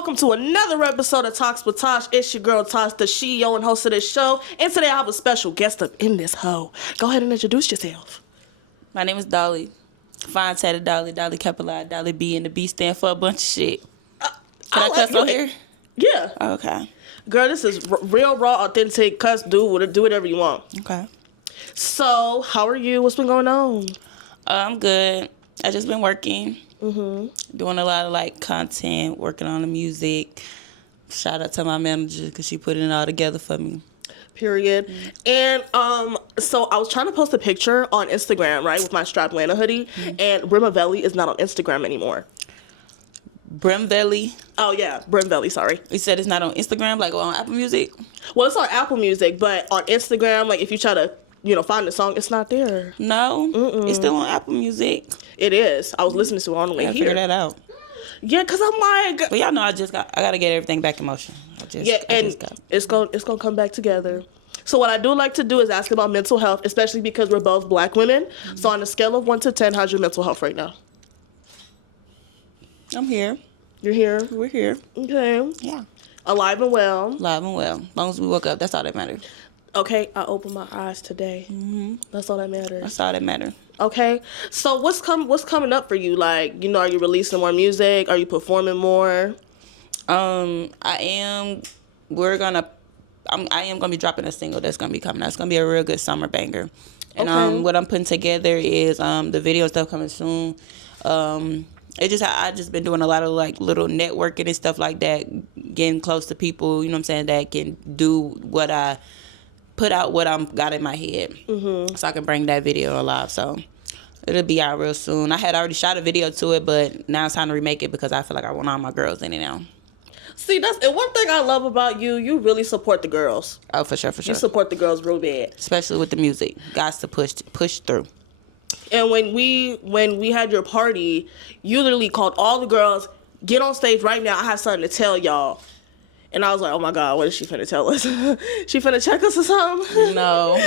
welcome to another episode of Talks with Tosh. It's your girl Tosh, the CEO and host of this show. And today I have a special guest up in this hoe. Go ahead and introduce yourself. My name is Dolly. Fine tatted Dolly, Dolly Capelli, Dolly B, and the B stand for a bunch of shit. Can I cuss on here? Yeah. Okay. Girl, this is real, raw, authentic. Cuss, do whatever you want. Okay. So, how are you? What's been going on? I'm good. I just been working. Doing a lot of content, working on the music. Shout out to my manager because she put it all together for me. Period. And so I was trying to post a picture on Instagram, right, with my Straplana hoodie, and Brimavelli is not on Instagram anymore. Brimvelli. Oh yeah, Brimvelli. Sorry. You said it's not on Instagram, like on Apple Music. Well, it's on Apple Music, but on Instagram, like if you try to, find the song, it's not there. No, it's still on Apple Music. It is. I was listening to it on the way here. Figure that out. Yeah, cause I'm like. But y'all know I gotta get everything back in motion. It's gonna come back together. So what I do like to do is ask about mental health, especially because we're both Black women. So on a scale of 1 to 10, how's your mental health right now? I'm here. You're here. We're here. Okay. Yeah. Alive and well. Alive and well. As long as we woke up, that's all that matters. Okay, I opened my eyes today. That's all that matters. That's all that matters. Okay, so what's coming up for you? Like, are you releasing more music? Are you performing more? I am. I am gonna be dropping a single that's gonna be coming out. It's gonna be a real good summer banger. And what I'm putting together is the video stuff coming soon. I just been doing a lot of little networking and stuff like that, getting close to people. You know what I'm saying, that can do what I put out, what I'm got in my head, so I can bring that video alive. So it'll be out real soon. I had already shot a video to it, but now it's time to remake it because I feel like I want all my girls in it now. See, and one thing I love about you. You really support the girls. Oh, for sure. You support the girls real bad, especially with the music. Guys to push through. And when we had your party, you literally called all the girls, get on stage right now. I have something to tell y'all. And I was like, oh my God, what is she finna tell us? She finna check us or something? No.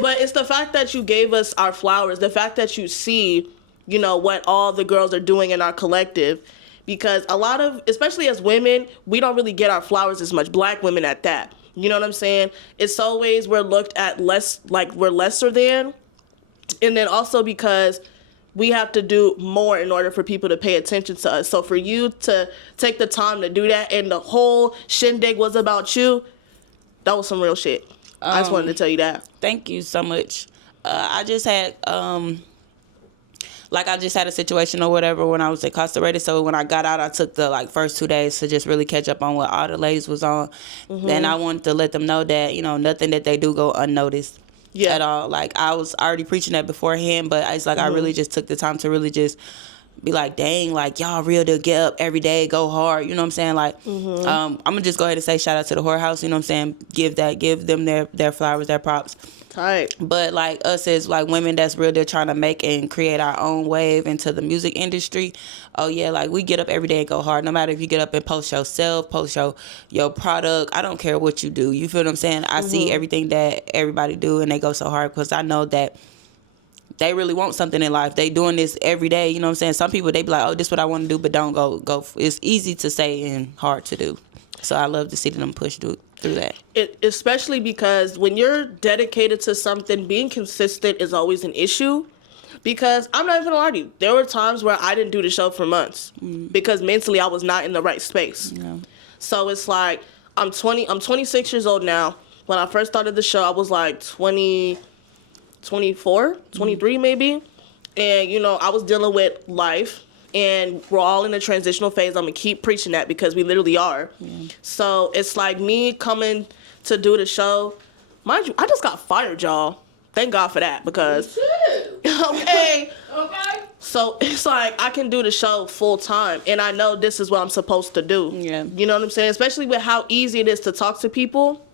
But it's the fact that you gave us our flowers, the fact that you see, what all the girls are doing in our collective. Because a lot of, especially as women, we don't really get our flowers as much. Black women at that. You know what I'm saying? It's always we're looked at less, like we're lesser than. And then also because we have to do more in order for people to pay attention to us. So for you to take the time to do that and the whole shindig was about you, that was some real shit. I just wanted to tell you that. Thank you so much. I just had a situation or whatever when I was incarcerated. So when I got out, I took the first 2 days to just really catch up on what all the ladies was on. Then I wanted to let them know that, nothing that they do go unnoticed. Yeah. At all. I was already preaching that beforehand, but it's I really just took the time to really just be like, dang, y'all real to get up every day, go hard. You know what I'm saying? I'm gonna just go ahead and say shout out to the whorehouse. You know what I'm saying? Give them their flowers, their props. Tight. But us as women that's real, they're trying to make and create our own wave into the music industry. Oh yeah, we get up every day and go hard. No matter if you get up and post yourself, post your product. I don't care what you do. You feel what I'm saying? I see everything that everybody do and they go so hard because I know that they really want something in life. They doing this every day. You know what I'm saying? Some people, they be like, oh, this is what I want to do, but don't go. It's easy to say and hard to do. So I love to see them push through that. Especially because when you're dedicated to something, being consistent is always an issue. Because I'm not even gonna lie to you, there were times where I didn't do the show for months because mentally I was not in the right space. Yeah. So it's I'm 26 years old now. When I first started the show, I was 24, 23 maybe. And, I was dealing with life. And we're all in a transitional phase. I'm going to keep preaching that because we literally are. Yeah. So it's me coming to do the show. Mind you, I just got fired, y'all. Thank God for that because... Okay. So it's I can do the show full time. And I know this is what I'm supposed to do. Yeah. You know what I'm saying? Especially with how easy it is to talk to people.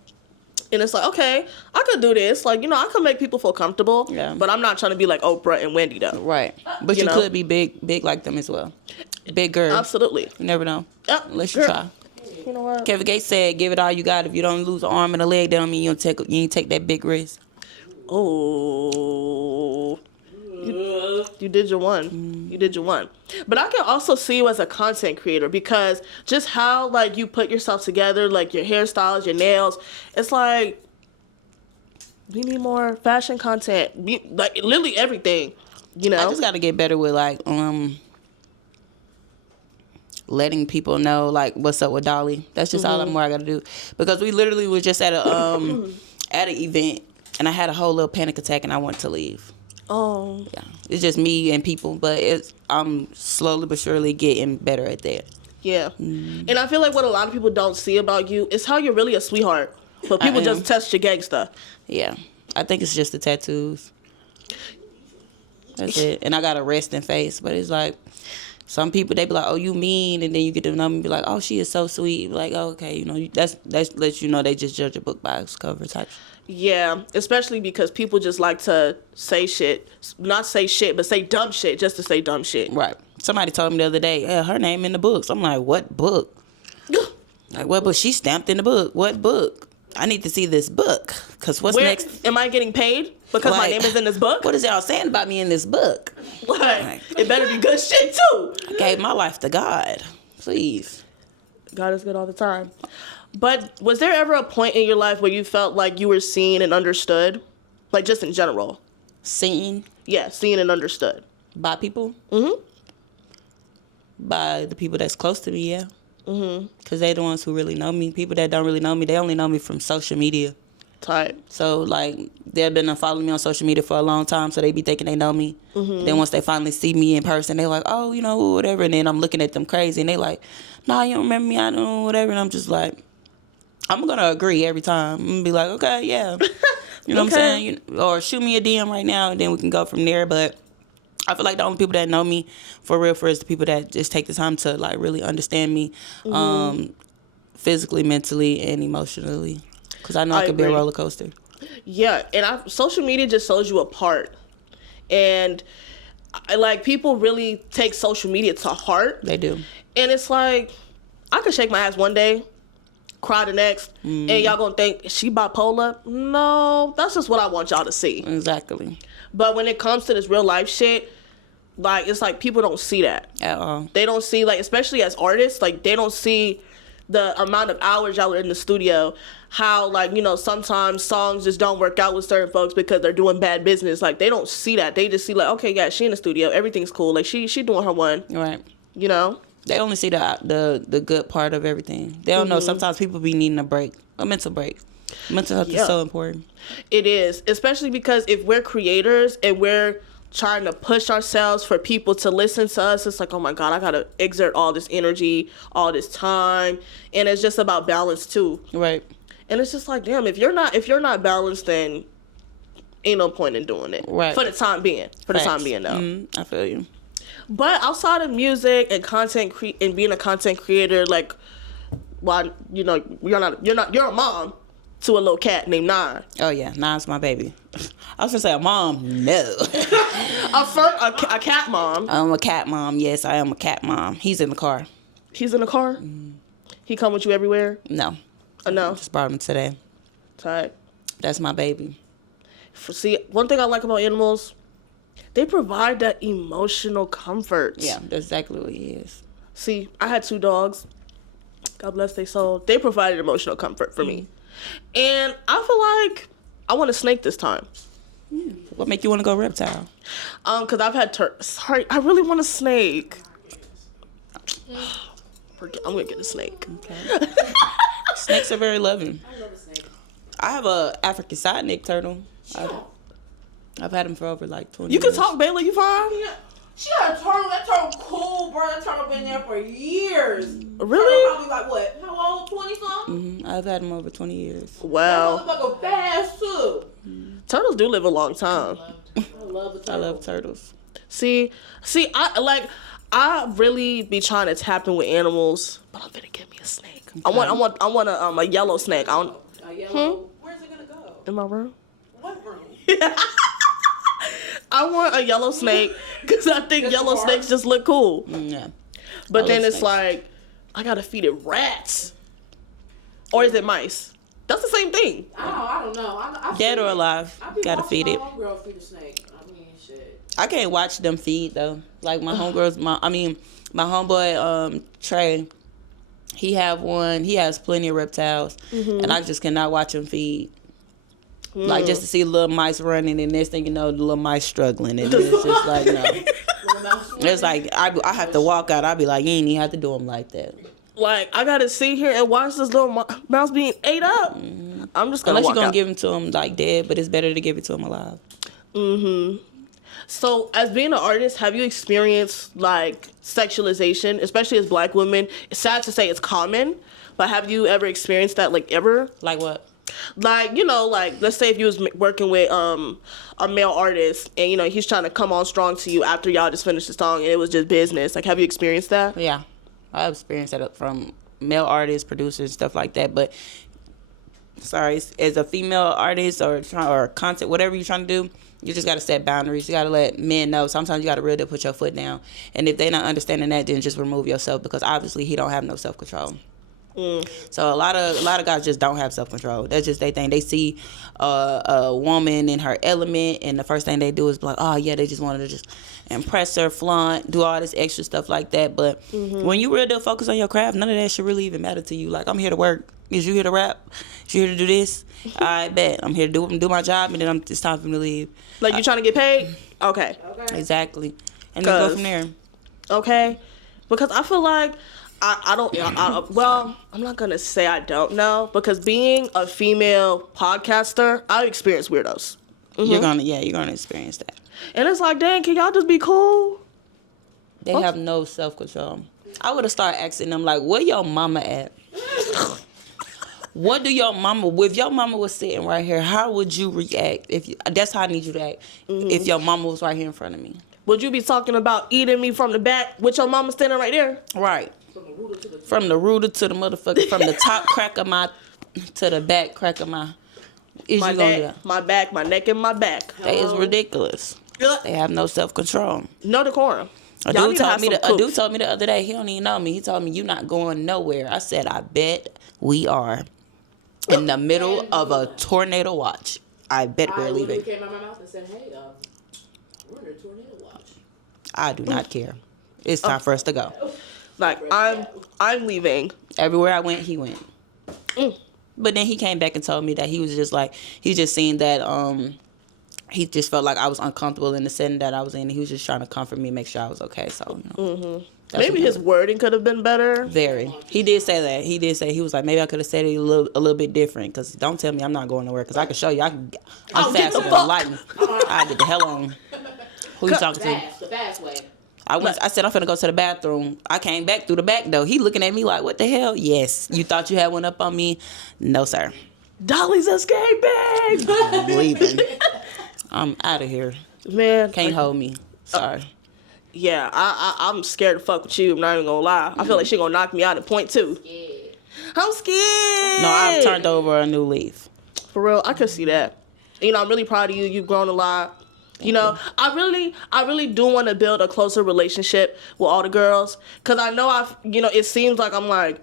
And it's okay, I could do this. I could make people feel comfortable. Yeah. But I'm not trying to be like Oprah and Wendy, though. Right. But you could be big like them as well. Bigger. Absolutely. You never know. Yep. Unless you try. You know what? Kevin Gates said, give it all you got. If you don't lose an arm and a leg, that don't mean you ain't take that big risk. Oh. You did your one. You did your one. But I can also see you as a content creator because just how like you put yourself together, like your hairstyles, your nails. It's like we need more fashion content. Like literally everything. You know. I just got to get better with like letting people know like what's up with Dolly. That's just all I got to do because we literally was just at a at an event and I had a whole little panic attack and I wanted to leave. Oh. Yeah, it's just me and people, but I'm slowly but surely getting better at that. Yeah, and I feel like what a lot of people don't see about you is how you're really a sweetheart, but people just test your gangsta. Yeah, I think it's just the tattoos. That's it. And I got a resting face, but it's like some people they be like, "Oh, you mean," and then you get to know me and be like, "Oh, she is so sweet." Like, oh, okay, you know, that's lets you know they just judge a book by its cover type. Yeah, especially because people just like to say shit, not say shit, but say dumb shit just to say dumb shit. Right. Somebody told me the other day, yeah, her name in the books. I'm like, what book? Like, what book? She stamped in the book. What book? I need to see this book. Because what's next? Am I getting paid because my name is in this book? What is y'all saying about me in this book? Like, it better be good shit, too. I gave my life to God. Please. God is good all the time. But was there ever a point in your life where you felt like you were seen and understood? Like, just in general. Seen? Yeah, seen and understood. By people? Mm-hmm. By the people that's close to me, yeah. Mm-hmm. Because they're the ones who really know me. People that don't really know me, they only know me from social media. Tight. So, like, they've been following me on social media for a long time, so they be thinking they know me. Mm-hmm. Then once they finally see me in person, they're like, oh, you know, whatever. And then I'm looking at them crazy, and they like, nah, you don't remember me, I don't, whatever. And I'm just like, I'm going to agree every time. I'm going to be like, okay, yeah. You know what I'm saying? Or shoot me a DM right now, and then we can go from there. But I feel like the only people that know me for real is the people that just take the time to, like, really understand me physically, mentally, and emotionally. Because I know it could be a roller coaster. Yeah, and social media just shows you a part. And, people really take social media to heart. They do. And it's like, I could shake my ass one day, cry the next, and y'all gonna think, is she bipolar? No, that's just what I want y'all to see. Exactly. But when it comes to this real life shit, like, it's like people don't see that. At all. They don't see, like, especially as artists, like, they don't see the amount of hours y'all are in the studio, how, like, you know, sometimes songs just don't work out with certain folks because they're doing bad business. Like, they don't see that. They just see, like, okay, yeah, she in the studio, everything's cool. Like, she doing her one. Right. You know? They only see the good part of everything. They don't know. Sometimes people be needing a break, a mental break. Mental health is so important. It is, especially because if we're creators and we're trying to push ourselves for people to listen to us, it's like, oh my God, I gotta exert all this energy, all this time, and it's just about balance too. Right. And it's just like, damn, if you're not balanced, then ain't no point in doing it. Right. For the time being. For the time being, though. I feel you. But outside of music and and being a content creator, like, well, you know, you're a mom to a little cat named Nine. Oh yeah, Nine's my baby. I was gonna say a mom, no. a cat mom. I'm a cat mom. Yes, I am a cat mom. He's in the car. He's in the car. He come with you everywhere. No. No. Just brought him today. Tight. That's my baby. See, one thing I like about animals, they provide that emotional comfort. Yeah, that's exactly what he is. See, I had 2 dogs. God bless their soul. They provided emotional comfort for me. And I feel like I want a snake this time. What make you want to go reptile? Because I've had sorry, I really want a snake. I'm gonna get a snake. Okay. Snakes are very loving. I love a snake. I have a African side-neck turtle. I've had him for over like 20 You years. can talk, Bailey. You fine? Yeah. She got a turtle. That turtle cool, bro. That turtle been there for years. Really? Turtle probably like what? How old? 20-something? I've had him over 20 years. Wow. That motherfucker fast too. Turtles do live a long time. I love a turtle. I love turtles. See, I really be trying to tap in with animals, but I'm gonna get me a snake. Okay. I want a yellow snake. A yellow. Where's it gonna go? In my room. What room? I want a yellow snake because I think yellow snakes just look cool. Yeah. But then love it's snakes. like, I gotta feed it rats. Or is it mice? That's the same thing. I don't know. Dead or alive, gotta feed it. Girl feed a snake. I mean, shit. I can't watch them feed though. Like my homegirls, my homeboy Trey, he has plenty of reptiles, and I just cannot watch him feed. Like just to see little mice running, and next thing you know, the little mice struggling, and it's just like no. It's like I have to walk out. I'll be like, you ain't even have to do them like that. Like I gotta sit here and watch this little mouse being ate up. I'm just gonna unless you're gonna out. give them to them like dead, but it's better to give it to them alive. So, as being an artist, have you experienced like sexualization, especially as Black women? It's sad to say it's common, but have you ever experienced that, like ever? Like what? Like, you know, like let's say if you was working with a male artist and you know he's trying to come on strong to you after y'all just finished the song and it was just business. Like, have you experienced that? Yeah, I've experienced that from male artists, producers, stuff like that. But sorry, as a female artist or content, whatever you're trying to do, you just got to set boundaries. You got to let men know. Sometimes you got to really put your foot down. And if they're not understanding that, then just remove yourself, because obviously he don't have no self-control. So a lot of guys just don't have self-control. That's just their thing. They see a woman in her element, and the first thing they do is be like, oh yeah, they just wanted to just impress her, flaunt, do all this extra stuff like that. But when you really do focus on your craft, none of that should really even matter to you. Like, I'm here to work. Is you here to rap? Is you here to do this? I bet. I'm here to do my job, and then it's time for me to leave. Like, you trying to get paid? Okay. Exactly. And then go from there. Okay. Because I feel like well, I'm not going to say I don't know, because being a female podcaster, I've experienced weirdos. You're gonna experience that. And it's like, dang, can y'all just be cool? They have no self-control. I would have started asking them, like, where your mama at? What do your mama, if your mama was sitting right here, how would you react? That's how I need you to act. If your mama was right here in front of me. Would you be talking about eating me from the back with your mama standing right there? Right. From the rooter to the motherfucker, from the top crack of my to the back crack of my. My neck, my back, my neck, and my back. That is ridiculous. They have no self-control. No decorum. A dude told me the other day, he don't even know me. He told me, you not going nowhere. I said, I bet we are in the middle of a tornado watch. I bet we're leaving. I came out of my mouth and said, hey, we're in a tornado watch. I do not care. It's time for us to go. Like, I'm leaving. Everywhere I went, he went. But then he came back and told me that he was just like, he just seen that he just felt like I was uncomfortable in the setting that I was in. And he was just trying to comfort me, make sure I was okay. So, you know. Maybe his wording could have been better. Very. He did say that. He was like, maybe I could have said it a little bit different. Because don't tell me I'm not going nowhere. Because I can show you. I'm faster than lightning. I get the hell on. Who you talking to? The fast way. I said I'm finna go to the bathroom. I came back through the back though. He looking at me like, what the hell? Yes. You thought you had one up on me? No, sir. Dolly's escaping. I'm leaving. I'm out of here. Man. Can't hold me. Sorry. Yeah, I'm scared to fuck with you. I'm not even gonna lie. I feel like she gonna knock me out at point 2. Yeah. I'm scared. No, I've turned over a new leaf. For real, I could see that. You know, I'm really proud of you. You've grown a lot. You know, I really do want to build a closer relationship with all the girls, because I know it seems like I'm like.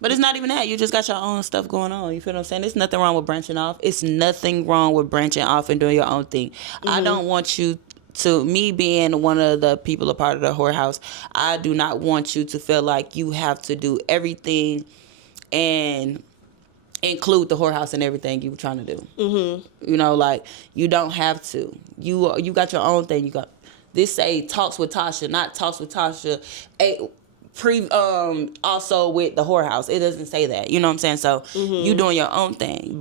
But it's not even that. You just got your own stuff going on. You feel what I'm saying? There's nothing wrong with branching off. It's nothing wrong with branching off and doing your own thing. I don't want you to, me being one of the people a part of the whorehouse, I do not want you to feel like you have to do everything and include the whorehouse in everything you were trying to do. You know, like, you don't have to. You got your own thing. You got this say talks with Tasha, not talks with Tasha. Also with the whorehouse. It doesn't say that. You know what I'm saying? So you doing your own thing.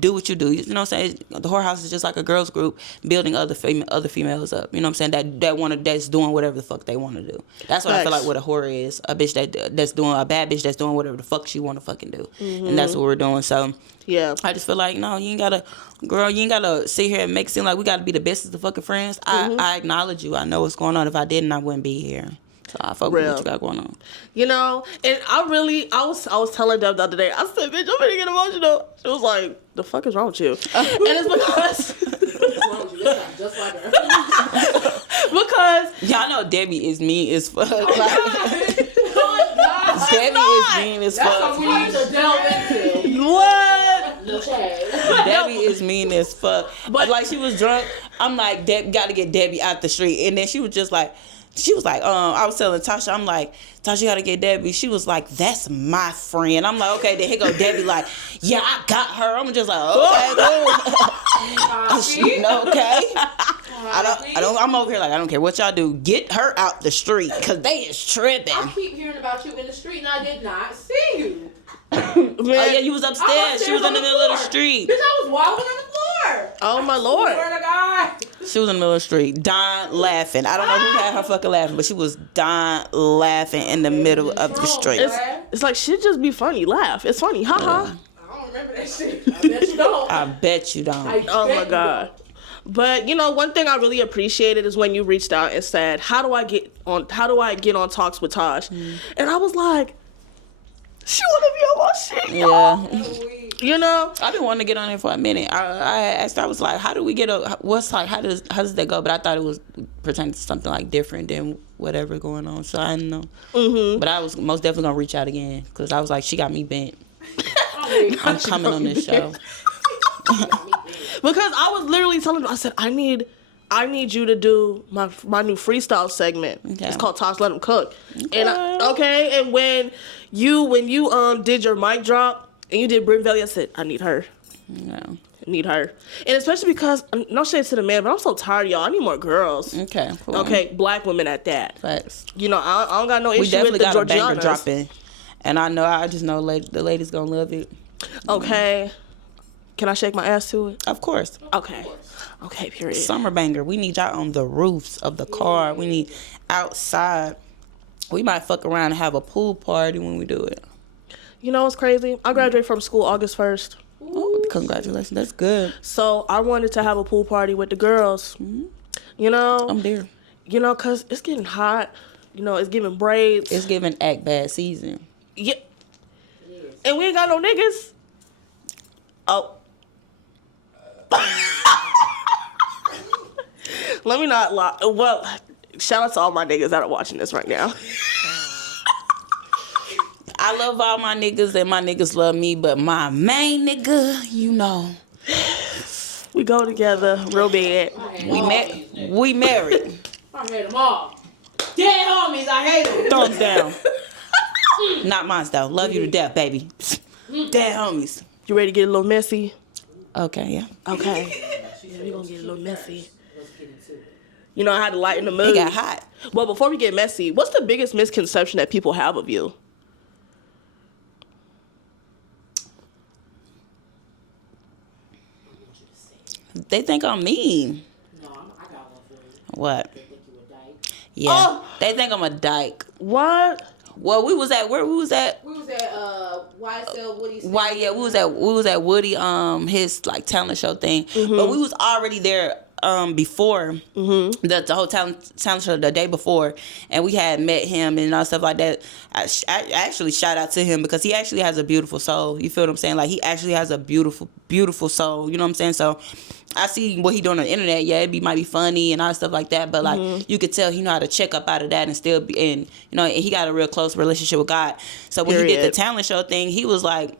Do what you do. You know what I'm saying? The whorehouse is just like a girls group building other females up. You know what I'm saying? That's doing whatever the fuck they want to do. That's what I feel like what a whore is. A bitch that's doing, a bad bitch that's doing whatever the fuck she want to fucking do. And that's what we're doing. So yeah, I just feel like, no, you ain't gotta sit here and make it seem like we gotta be the best of the fucking friends. I acknowledge you. I know what's going on. If I didn't, I wouldn't be here. So I fuck with what you got going on. You know, and I was telling Deb the other day, I said, bitch, I'm gonna get emotional. She was like, the fuck is wrong with you? And it's because just like her. Because y'all know Debbie is mean as fuck. Debbie is mean as fuck. fuck. That's what we need to delve into. What? Okay. Debbie Debbie is mean as fuck. But like she was drunk. I'm like, gotta get Debbie out the street. And then she was just like, I was telling Tasha, I'm like, Tasha, you gotta get Debbie. She was like, that's my friend. I'm like, okay. Then here go Debbie like, yeah, I got her. I'm just like, okay, cool. Okay. I'm over here like, I don't care what y'all do. Get her out the street, cause they is tripping. I keep hearing about you in the street and I did not see you. Oh yeah, you was upstairs. She was in the middle of the street. Bitch, I was walking on the floor. Oh my Lord. Swear to God. She was in the middle of the street, dying laughing. I don't know who had her fucking laughing, but she was dying laughing in the middle of the street. It's like, shit just be funny. Laugh. It's funny. Ha ha. I don't remember that shit. I bet you don't. I bet you don't. Oh my God. But you know, one thing I really appreciated is when you reached out and said, how do I get on Talks with Tosh? And I was like, she wanna be on my shit. Yeah. You know? I've been wanting to get on there for a minute. I asked, I was like, how do we get how does that go? But I thought it was pertaining to something like different than whatever going on. So I didn't know. Mm-hmm. But I was most definitely gonna reach out again because I was like, she got me bent. I'm coming on this show. Because I was literally telling them, I said, I need you to do my new freestyle segment. Okay. It's called Tosh Let 'Em Cook. Okay. And when you did your mic drop and you did Brim Valley, I said, I need her. Yeah. I need her. And especially because, no shade to the man, but I'm so tired, y'all. I need more girls. Okay. Cool. Okay, black women at that. Facts. You know, I don't got no issue with the Georgianas. We definitely got a banger dropping. And I just know the ladies gonna love it. Okay. Can I shake my ass to it? Of course. Okay, period. Summer banger. We need y'all on the roofs of the car. We need outside. We might fuck around and have a pool party when we do it. You know what's crazy? I graduated from school August 1st. Oh, congratulations. That's good. So I wanted to have a pool party with the girls. Mm-hmm. You know? I'm there. You know, because it's getting hot. You know, it's giving braids. It's giving act bad season. Yeah. And we ain't got no niggas. Oh. Let me not lie. Well, shout out to all my niggas that are watching this right now. I love all my niggas and my niggas love me, but my main nigga, you know. We go together real bad. We married. I hate them all. Dead homies, I hate them. Thumbs down. Not mine though. Love you to death, baby. Dead homies. You ready to get a little messy? Okay, yeah. Okay. We gonna get a little messy. You know how to lighten the mood. It got hot. Well, before we get messy, what's the biggest misconception that people have of you? They think I'm mean. No, I got one for you. What? They think you a dyke. Yeah. Oh. They think I'm a dyke. What? Well, we was at YSL Woody's. Why? Yeah, we was at Woody his like talent show thing, but we was already there before the whole talent show the day before, and we had met him and all stuff like that. I actually shout out to him because he actually has a beautiful soul. You feel what I'm saying? Like he actually has a beautiful soul. You know what I'm saying? So I see what he doing on the internet. Yeah, might be funny and all stuff like that, but like you could tell he know how to check up out of that and still be, and you know, he got a real close relationship with God. So when he did the talent show thing, he was like,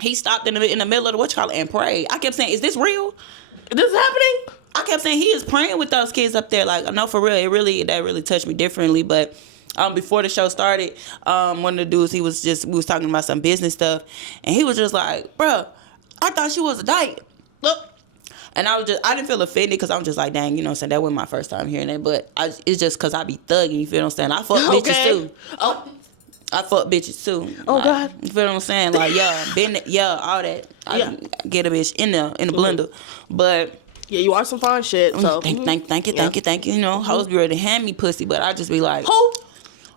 he stopped in the middle of the and prayed. I kept saying, "Is this real? Is this happening?" I kept saying he is praying with those kids up there. Like, no, for real, that really touched me differently. But before the show started, one of the dudes, we was talking about some business stuff, and he was just like, "Bruh, I thought she was a dyke." Look. And I didn't feel offended because I'm just like, dang, you know what I'm saying? That wasn't my first time hearing that. But it's just because I be thugging, you feel what I'm saying? I fuck bitches too. Oh, I fuck bitches too. Oh, like, God. You feel what I'm saying? Like, all that. I get a bitch in the blender. But yeah, you are some fine shit. So thank you. You know, hoes be ready to hand me pussy, but I just be like, who?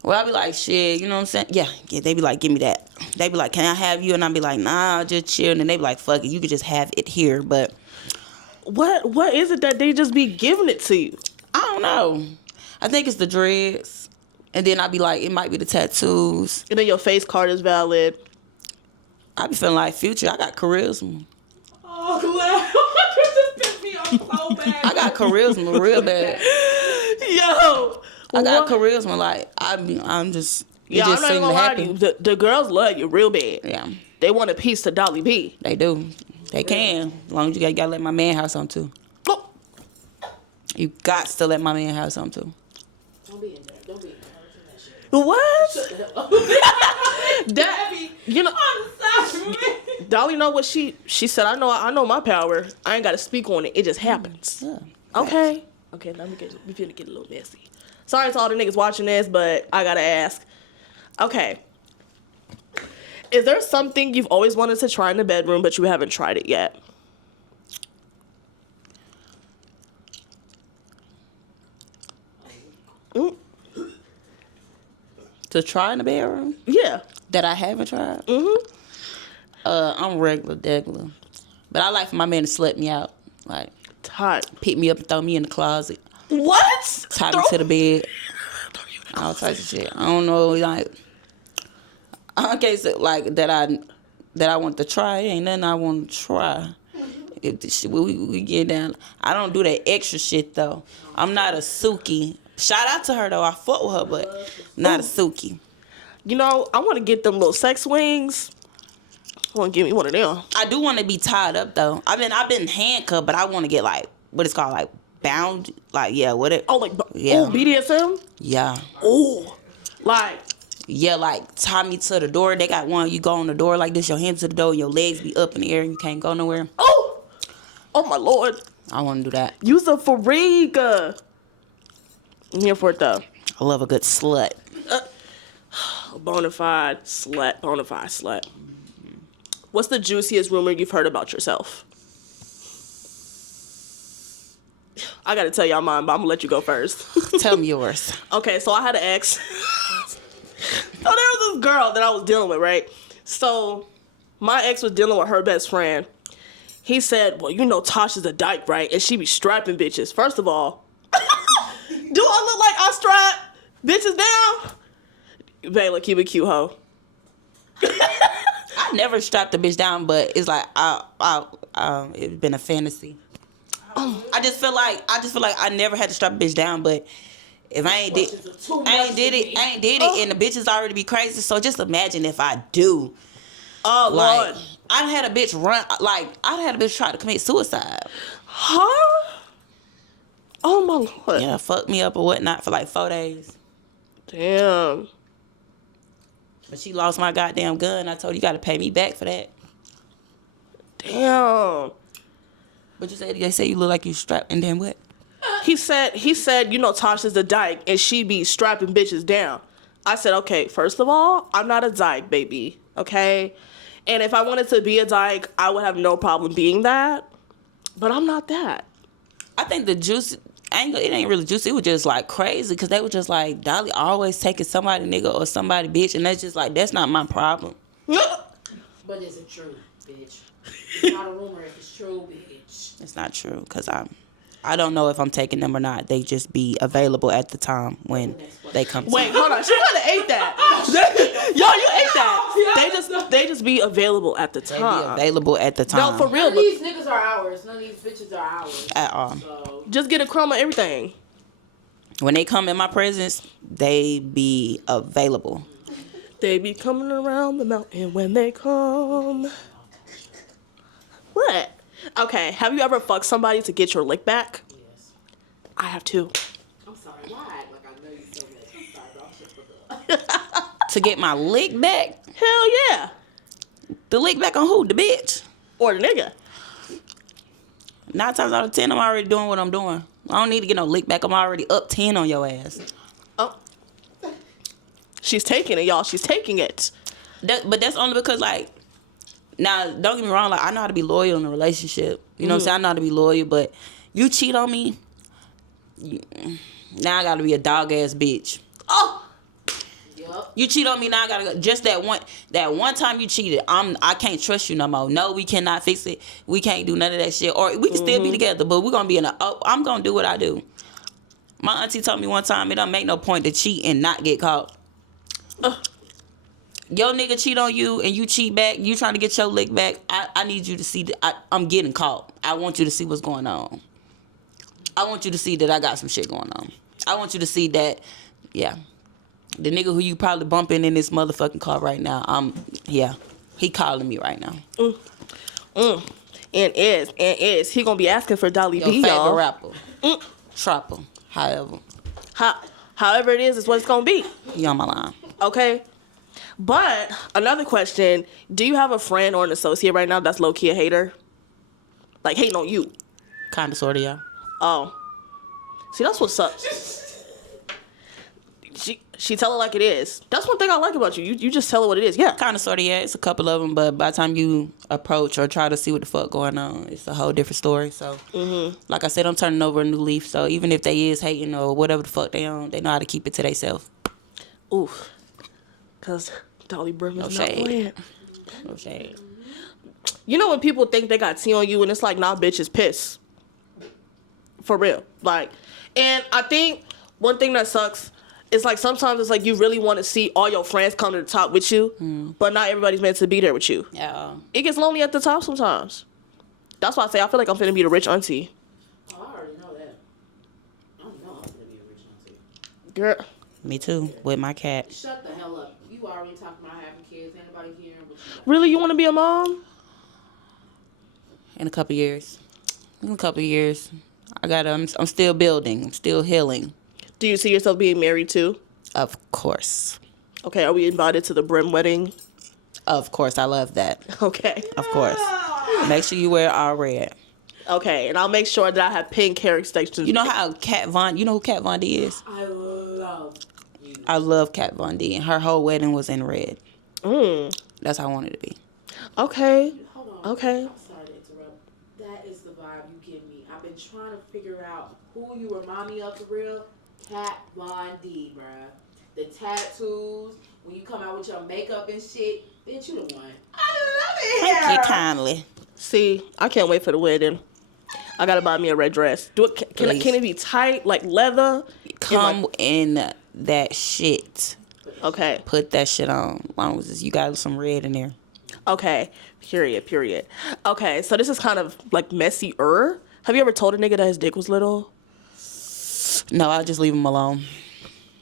Well, I be like, shit, you know what I'm saying? Yeah, they be like, give me that. They be like, can I have you? And I be like, nah, just chill. And they be like, fuck it, you could just have it here. But what is it that they just be giving it to you? I don't know. I think it's the dreads. And then I be like, it might be the tattoos. And then your face card is valid. I be feeling like Future. I got charisma. Oh, glad. You just pissed me off so bad. I got charisma real bad. Yo. I got charisma. Like, I'm just... Yeah, I'm not even gonna lie to you. The girls love you real bad. Yeah. They want a piece to Dolly B. They do. They can. As long as you gotta let my man have some too. Oh. You got to let my man have some too. Don't be in there. Don't be in there. What? That That, you know, Dolly know what she said. I know my power. I ain't got to speak on it. It just happens. Yeah. Okay. Okay, we finna get a little messy. Sorry to all the niggas watching this, but I gotta ask. Okay. Is there something you've always wanted to try in the bedroom, but you haven't tried it yet? Mm. To try in the bedroom? Yeah. That I haven't tried? Mm-hmm. I'm regular. But I like for my man to slut me out. Like, Hot. pick me up and throw me in the closet. What? Tie me to the bed. All types of shit. I don't know, like, okay, so like that I want to try. It ain't nothing I want to try. If the shit, we get down. I don't do that extra shit though. I'm not a Suki. Shout out to her though. I fuck with her, but not a Suki. You know, I want to get them little sex wings. I want to give me one of them. I do want to be tied up though. I've been handcuffed, but I want to get like what it's called, like bound. Like yeah, what it? Oh, like Yeah. oh, BDSM. Yeah. Oh, like Yeah, like tie me to the door. They got one. You go on the door like this. Your hands to the door. Your legs be up in the air. And you can't go nowhere. oh my lord. I want to do that. You's a freak. I'm here for it though. I love a good slut. Bonafide slut. What's the juiciest rumor you've heard about yourself? I gotta tell y'all mine, but I'm gonna let you go first. Tell me yours. Okay, so I had an ex. So there was this girl that I was dealing with, right? So my ex was dealing with her best friend. He said, well, you know Tasha's a dyke, right? And she be strapping bitches. First of all, do I look like I strap bitches down? Vayla, keep it cute, hoe. I never strapped a bitch down, but it's like it's been a fantasy. I just feel like I never had to strap a bitch down, but if I ain't did it, and the bitches already be crazy. So just imagine if I do. Oh, Like, Lord. I'd had a bitch run, like, I'd had a bitch try to commit suicide. Huh? Oh, my Lord. Yeah, fuck me up or whatnot for like 4 days. Damn. But she lost my goddamn gun. I told her, you got to pay me back for that. Damn. But you said, they say you look like you strapped, and then what? He said, you know, Tasha's the dyke, and she be strapping bitches down. I said, okay, first of all, I'm not a dyke, baby, okay? And if I wanted to be a dyke, I would have no problem being that. But I'm not that. I think the juice, it ain't really juicy. It was just like crazy because they were just like, Dolly always taking somebody nigga or somebody bitch, and that's just like, that's not my problem. But is it true, bitch? It's not a rumor if it's true, bitch. It's not true because I don't know if I'm taking them or not. They just be available at the time when they come. Wait, hold on. She might have ate that. Yo, you ate that. They just be available at the They be time. available at the time. No, for real. None of these niggas are ours. None of these bitches are ours. At all. So Just get a crumb of everything. When they come in my presence, they be available. They be coming around the mountain when they come. What? Okay, have you ever fucked somebody to get your lick back? yes. I have too. I'm sorry. Why? Like I know you so much. I'm sorry, but I'm shit for the. To get my lick back? Hell yeah. The lick back on who? The bitch? Or the nigga. 9 times out of 10, I'm already doing what I'm doing. I don't need to get no lick back. I'm already up 10 on your ass. Oh. She's taking it, y'all. She's taking it. But that's only because, like, now, don't get me wrong. Like, I know how to be loyal in a relationship. You know what I'm saying? I know how to be loyal, but you cheat on me, now I got to be a dog-ass bitch. Oh. Yup. You cheat on me, now I got to go. Just that one time you cheated, I can't trust you no more. No, we cannot fix it. We can't do none of that shit. Or we can still be together, but we're going to be I'm going to do what I do. My auntie told me one time, it don't make no point to cheat and not get caught. Your nigga cheat on you and you cheat back, you trying to get your lick back, I need you to see that I'm getting caught. I want you to see what's going on. I want you to see that I got some shit going on. I want you to see that, yeah, the nigga who you probably bumping in this motherfucking car right now, he calling me right now. And is. He gonna be asking for Dolly Your B, favorite y'all. rapper. Trapper. However it is what it's gonna be. You on my line. Okay? But another question, do you have a friend or an associate right now that's low-key a hater? Like hating on you? Kinda, sorta, yeah. Oh. See, that's what's up. She tell it like it is. That's one thing I like about you. You just tell it what it is. Yeah. Kinda, sorta, yeah. It's a couple of them, but by the time you approach or try to see what the fuck going on, it's a whole different story. So, like I said, I'm turning over a new leaf. So even if they is hating or whatever the fuck they on, they know how to keep it to themselves. Ooh. Cause Dolly Brim is not playing. No shade. You know when people think they got tea on you and it's like, nah, bitch, it's piss. For real. Like, and I think one thing that sucks is like sometimes it's like you really want to see all your friends come to the top with you, but not everybody's meant to be there with you. Yeah. It gets lonely at the top sometimes. That's why I say I feel like I'm finna be the rich auntie. Oh, I already know that. I don't know I'm gonna be a rich auntie. Girl. Me too, with my cat. Shut the hell up. You already talking about having kids. Anybody hearing what you got? Really, you want to be a mom? In a couple years. I'm still building. I'm still healing. Do you see yourself being married too? Of course. Okay, are we invited to the Brim wedding? Of course, I love that. Okay. Of course. Make sure you wear all red. Okay, and I'll make sure that I have pink hair extensions. You know how you know who Kat Von D is? I love you. I love Kat Von D, and her whole wedding was in red. That's how I wanted it to be. Okay. Hold on. Okay. I'm sorry to interrupt. That is the vibe you give me. I've been trying to figure out who you remind me of for real. Kat Von D, bruh. The tattoos, when you come out with your makeup and shit. Bitch, you the one. I love it. Thank you kindly. See, I can't wait for the wedding. I gotta buy me a red dress. Can it be tight, like leather? Come in that shit. Okay. Put that shit on. As long as you got some red in there. Okay. Period. Okay, so this is kind of like messy-er. Have you ever told a nigga that his dick was little? No, I'll just leave him alone.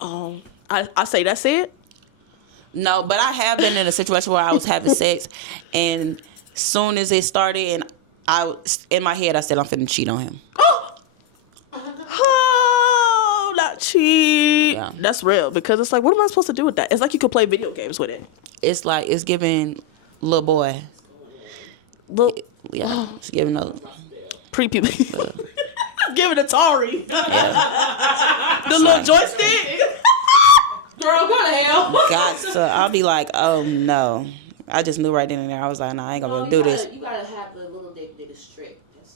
I say that's it? No, but I have been in a situation where I was having sex, and soon as it started, and in my head I said I'm finna cheat on him. Oh, not cheat. Yeah. That's real, because it's like, what am I supposed to do with that? It's like you could play video games with it. It's like it's giving little boy. Yeah, it's giving a pre-puberty. Give it Atari. yeah. The little joystick. Girl, go to hell. I'll be like, oh no. I just knew right then and there. I was like, nah, I ain't gonna be able to do this. You gotta have the little dick that is strict. That's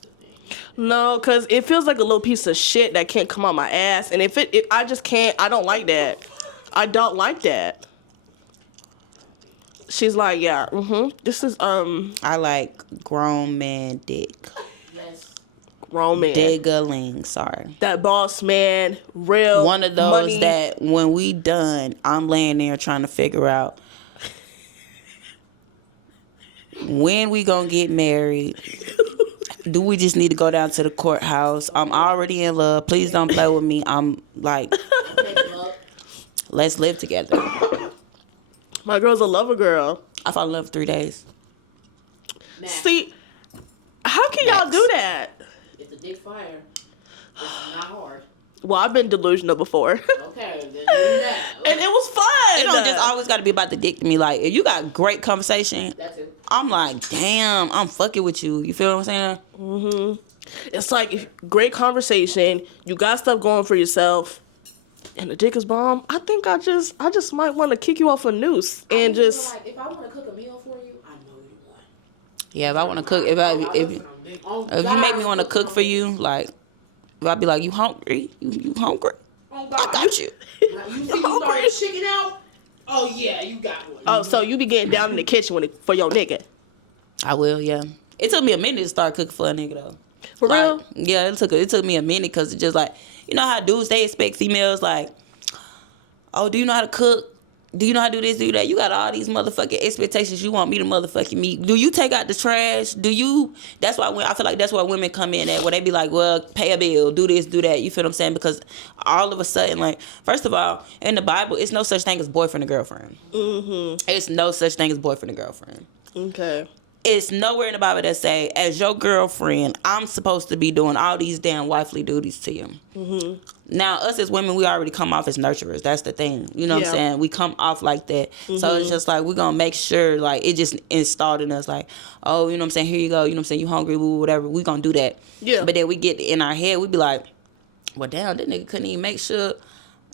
the thing. No, because it feels like a little piece of shit that can't come out my ass. And if I just can't, I don't like that. I don't like that. She's like, yeah, this is, I like grown man dick. Yes. grown man. Diggling, sorry. That boss man, real One of those money. that when we done, I'm laying there trying to figure out when we gonna get married. Do we just need to go down to the courthouse? I'm already in love. Please don't play with me. I'm like, let's live together. My girl's a lover girl. I fell in love for 3 days. Max, See, how can y'all do that? if the dick fire, it's not hard. Well, I've been delusional before. Okay, then do that. And it was fun. It don't just always got to be about the dick to me. Like, if you got great conversation, That's it. I'm like, damn, I'm fucking with you. You feel what I'm saying? It's like great conversation. You got stuff going for yourself, and the dick is bomb. I think I just might want to kick you off a noose and I feel just. like if I want to cook a meal for you, I know you want. Yeah, if I want to cook, if you make me want to cook for you, like, if I be like, you hungry? You hungry? Oh, I got you. You see you started chicken out? Oh yeah, you got one. Oh, so you be getting down in the kitchen for your nigga? I will, yeah. It took me a minute to start cooking for a nigga, though. For Like, real? Yeah, it took me a minute because it's just like, you know how dudes, they expect females like, oh, do you know how to cook? Do you know how to do this, do that? You got all these motherfucking expectations. You want me to motherfucking meet. Do you take out the trash? That's why I feel like that's why women come in at where they be like, well, pay a bill, do this, do that. You feel what I'm saying? Because all of a sudden, like, first of all, in the Bible, it's no such thing as boyfriend and girlfriend. Mm-hmm. It's no such thing as boyfriend and girlfriend. Okay. it's nowhere in the Bible that say, as your girlfriend, I'm supposed to be doing all these damn wifely duties to you. Mm-hmm. Now, us as women, we already come off as nurturers. That's the thing. You know what I'm saying? We come off like that. Mm-hmm. So it's just like, we're going to make sure, like, it just installed in us, like, oh, you know what I'm saying? Here you go. You know what I'm saying? You hungry, whatever. We going to do that. Yeah. But then we get in our head, we be like, well, damn, that nigga couldn't even make sure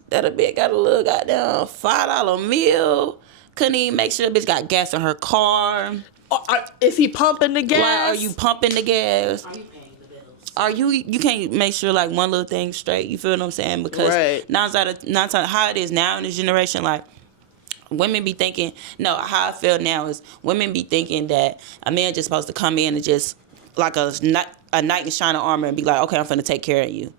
that a bitch got a little goddamn $5 meal. Couldn't even make sure the bitch got gas in her car. Is he pumping the gas? Like, are you pumping the gas? Are you paying the bills? Are you can't make sure like one little thing straight. You feel what I'm saying? Because nine times how it is now in this generation, like women be thinking. No, how I feel now is women be thinking that a man just supposed to come in and just like a knight in shining armor and be like, okay, I'm finna take care of you.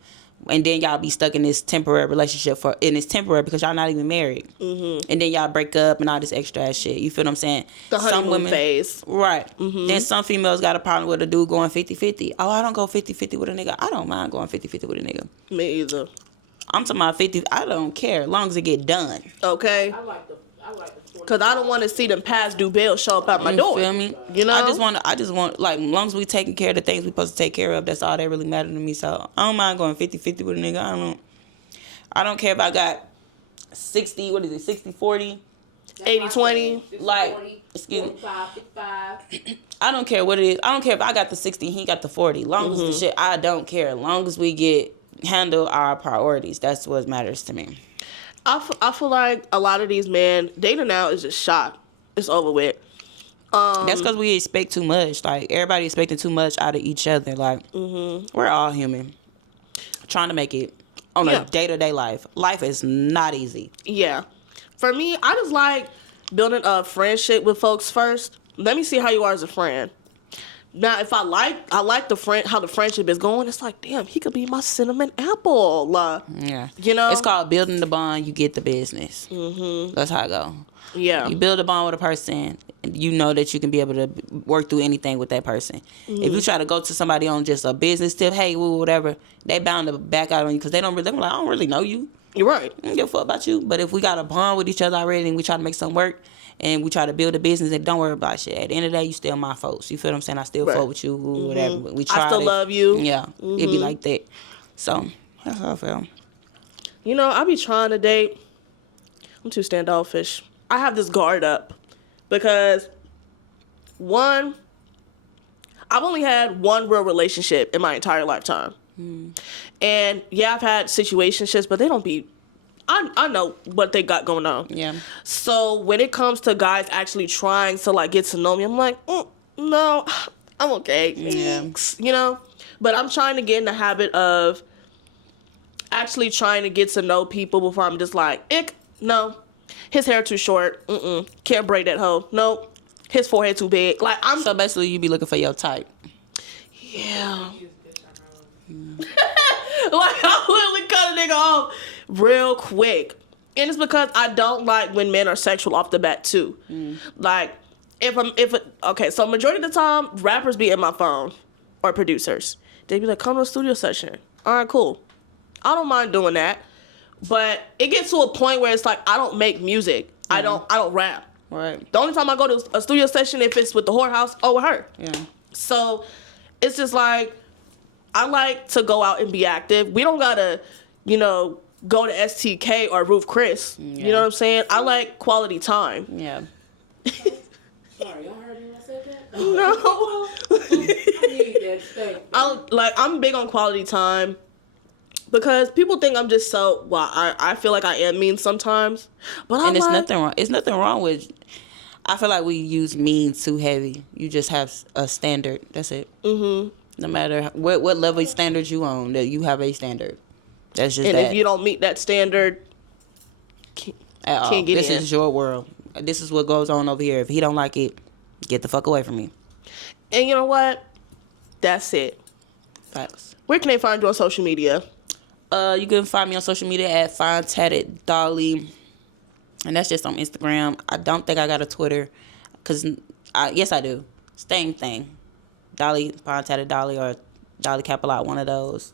And then y'all be stuck in this temporary relationship and it's temporary because y'all not even married. Mm-hmm. And then y'all break up and all this extra ass shit. You feel what I'm saying? The honeymoon phase. Right. Mm-hmm. Then some females got a problem with a dude going 50-50. Oh, I don't go 50-50 with a nigga. I don't mind going 50-50 with a nigga. Me either. I'm talking about 50. I don't care as long as it get done. Okay. I like the because I don't want to see them past due bills show up at my door. You feel me? You know? I just want, like, as long as we taking care of the things we supposed to take care of, that's all that really matter to me. So, I don't mind going 50-50 with a nigga. I don't care if I got 60, 60-40? 80-20? Like, 40, excuse me. 45, 55. I don't care what it is. I don't care if I got the 60 and he got the 40. Long as the shit, I don't care. As long as we handle our priorities, that's what matters to me. I feel like a lot of these men dating now is just shot. It's over with. That's because we expect too much. Like everybody expecting too much out of each other. Like we're all human, trying to make it on a day-to-day life. Life is not easy. Yeah, for me, I just like building a friendship with folks first. Let me see how you are as a friend. Now, if I like how the friendship is going, it's like, damn, he could be my cinnamon apple. Yeah. You know? It's called building the bond, you get the business. Mm-hmm. That's how it go. Yeah. You build a bond with a person, and you know that you can be able to work through anything with that person. Mm-hmm. If you try to go to somebody on just a business tip, hey, whatever, they bound to back out on you because they're like, I don't really know you. You're right. I don't give a fuck about you. But if we got a bond with each other already and we try to make something work, and we try to build a business, and don't worry about shit. At the end of the day, you still my folks. You feel what I'm saying? I still fuck with you, whatever. We try. I still love you. Yeah, it be like that. So that's how I feel. You know, I be trying to date. I'm too standoffish. I have this guard up because one, I've only had one real relationship in my entire lifetime, and yeah, I've had situationships, but they don't be. I know what they got going on. Yeah. So when it comes to guys actually trying to like get to know me, I'm like, no, I'm okay. Yeah. You know? But I'm trying to get in the habit of actually trying to get to know people before I'm just like, no. His hair too short. Can't braid that hoe. Nope. His forehead too big. Like So basically you be looking for your type. Yeah. Like I literally cut a nigga off real quick. And it's because I don't like when men are sexual off the bat too. Like so majority of the time rappers be in my phone or producers. They be like, come to a studio session. All right, cool. I don't mind doing that. But it gets to a point where it's like I don't make music. I don't rap. Right. The only time I go to a studio session if it's with the whorehouse or with her. Yeah. So it's just like I like to go out and be active. We don't gotta, go to STK or Roof Chris. Yeah. You know what I'm saying? I like quality time. Yeah. Sorry, y'all heard me when I said that? No. I need that steak. I'm big on quality time because people think I'm just so. Well, I feel like I am mean sometimes, but it's nothing wrong. It's nothing wrong with. I feel like we use mean too heavy. You just have a standard. That's it. No matter what level of standards you on, that you have a standard. That's just and that. if you don't meet that standard, can't get this in. is your world. This is what goes on over here. If he don't like it, get the fuck away from me. And you know what? That's it. Facts. Where can they find you on social media? You can find me on social media at Fine Tatted Dolly, and that's just on Instagram. I don't think I got a Twitter, yes I do. Same thing. Dolly, Fine Tatted Dolly, or Dolly Capalot, one of those.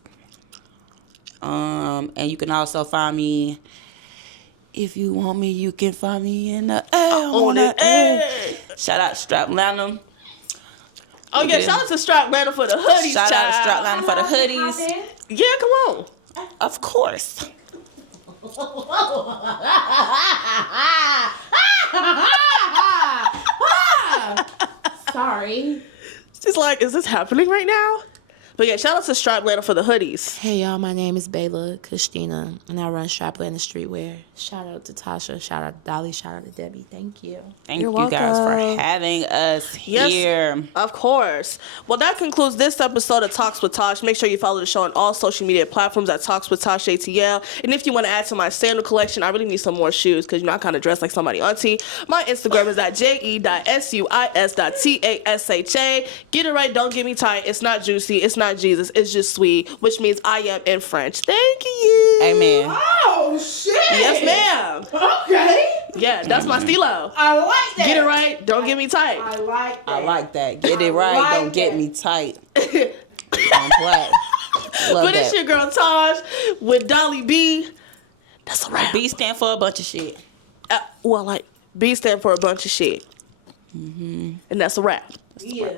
And you can also find me, if you want me, you can find me in the air. On the air. Shout out Strap Lanham. Oh, yeah, shout out to Strapliner for the hoodies, Shout out to child. Strapliner for the hoodies. Yeah, come on. Of course. Sorry. She's like, is this happening right now? But yeah, shout out to Strapliner for the hoodies. Hey y'all, my name is Bayla Christina, and I run Strapliner Streetwear. Shout out to Tasha, shout out to Dolly, shout out to Debbie. Thank you. Thank you guys for having us here. Of course. Well, that concludes this episode of Talks with Tosh. Make sure you follow the show on all social media platforms at Talks with Tosh ATL. And if you want to add to my sandal collection, I really need some more shoes because, you know, I kind of dress like somebody auntie. My Instagram is at je.suis.tasha. Get it right. Don't get me tight. It's not juicy. It's not Jesus. It's just sweet, which means I am in French. Thank you. Amen. Oh, shit. Yes, ma'am. Okay. Yeah, that's my stilo. I like that. Get it right. Don't get me tight. I like that. I like that. Get it right. like Don't get that. me tight. I'm glad. Love But it's that. your girl Taj with Dolly B. That's a wrap. B stand for a bunch of shit. Well, like, B stand for a bunch of shit. And that's a wrap. Yeah.